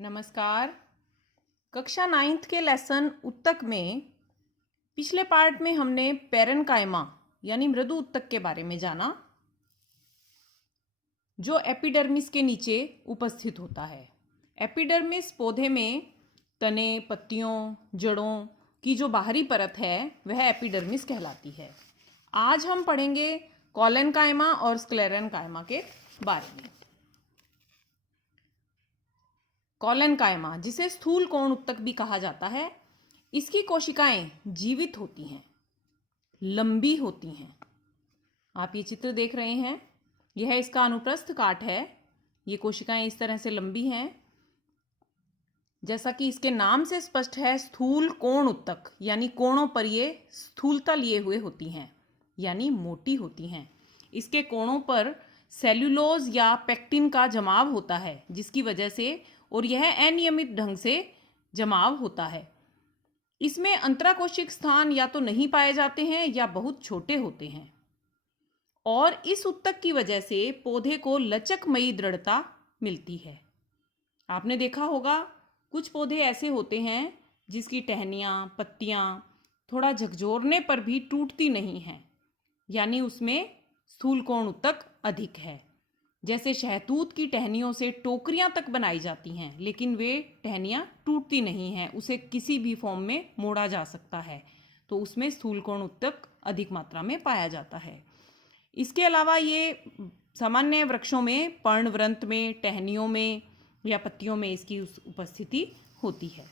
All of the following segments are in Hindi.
नमस्कार। कक्षा 9th के लेसन उत्तक में पिछले पार्ट में हमने पेरेन्काइमा यानी मृदु उत्तक के बारे में जाना, जो एपिडर्मिस के नीचे उपस्थित होता है। एपिडर्मिस पौधे में तने, पत्तियों, जड़ों की जो बाहरी परत है वह एपिडर्मिस कहलाती है। आज हम पढ़ेंगे कोलेनकाइमा और स्क्लेरेनकाइमा के बारे में। कोलेनकाइमा, जिसे स्थूल कोण उत्तक भी कहा जाता है, इसकी कोशिकाएं जीवित होती हैं, लंबी होती हैं। आप ये चित्र देख रहे हैं, यह इसका अनुप्रस्थ काट है। ये कोशिकाएं इस तरह से लंबी हैं। जैसा कि इसके नाम से स्पष्ट है, स्थूल कोण उत्तक यानी कोणों पर ये स्थूलता लिए हुए होती हैं, यानी मोटी होती हैं। इसके कोणों पर सेल्यूलोज या पेक्टिन का जमाव होता है, जिसकी वजह से, और यह अनियमित ढंग से जमाव होता है। इसमें अंतराकोशिक स्थान या तो नहीं पाए जाते हैं या बहुत छोटे होते हैं, और इस उत्तक की वजह से पौधे को लचकमयी दृढ़ता मिलती है। आपने देखा होगा, कुछ पौधे ऐसे होते हैं जिसकी टहनियाँ, पत्तियाँ थोड़ा झकझोरने पर भी टूटती नहीं हैं, यानी उसमें स्थूल कोण उत्तक अधिक है। जैसे शहतूत की टहनियों से टोकरियां तक बनाई जाती हैं, लेकिन वे टहनियां टूटती नहीं हैं, उसे किसी भी फॉर्म में मोड़ा जा सकता है, तो उसमें स्थूल कोण उत्तक अधिक मात्रा में पाया जाता है। इसके अलावा ये सामान्य वृक्षों में पर्णवृंत में, टहनियों में या पत्तियों में इसकी उपस्थिति होती है।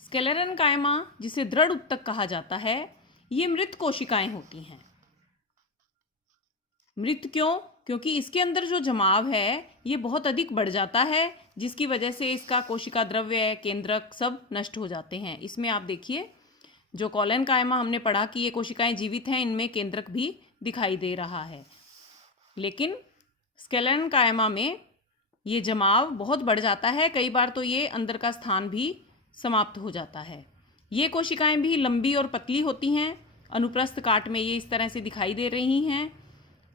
स्क्लेरेनकाइमा, जिसे दृढ़ उत्तक कहा जाता है, ये मृत कोशिकाएं होती हैं। मृत क्यों? क्योंकि इसके अंदर जो जमाव है ये बहुत अधिक बढ़ जाता है, जिसकी वजह से इसका कोशिका द्रव्य, केंद्रक सब नष्ट हो जाते हैं। इसमें आप देखिए, जो कोलेनकाइमा हमने पढ़ा कि ये कोशिकाएं जीवित हैं, इनमें केंद्रक भी दिखाई दे रहा है, लेकिन स्क्लेरेनकाइमा में ये जमाव बहुत बढ़ जाता है। कई बार तो ये अंदर का स्थान भी समाप्त हो जाता है। ये कोशिकाएं भी लंबी और पतली होती हैं। अनुप्रस्थ काट में ये इस तरह से दिखाई दे रही हैं,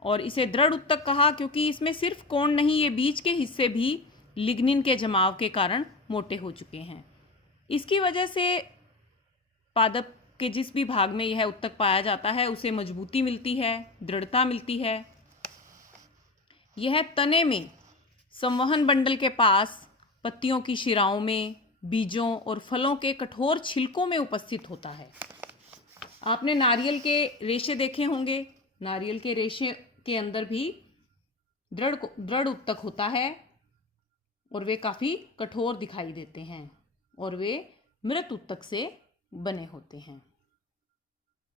और इसे दृढ़ उत्तक कहा क्योंकि इसमें सिर्फ कोण नहीं, ये बीच के हिस्से भी लिग्निन के जमाव के कारण मोटे हो चुके हैं। इसकी वजह से पादप के जिस भी भाग में यह उत्तक पाया जाता है उसे मजबूती मिलती है, दृढ़ता मिलती है। यह तने में संवहन बंडल के पास, पत्तियों की शिराओं में, बीजों और फलों के कठोर छिलकों में उपस्थित होता है। आपने नारियल के रेशे देखे होंगे। नारियल के रेशे के अंदर भी दृढ़ उत्तक होता है, और वे काफ़ी कठोर दिखाई देते हैं, और वे मृत उत्तक से बने होते हैं।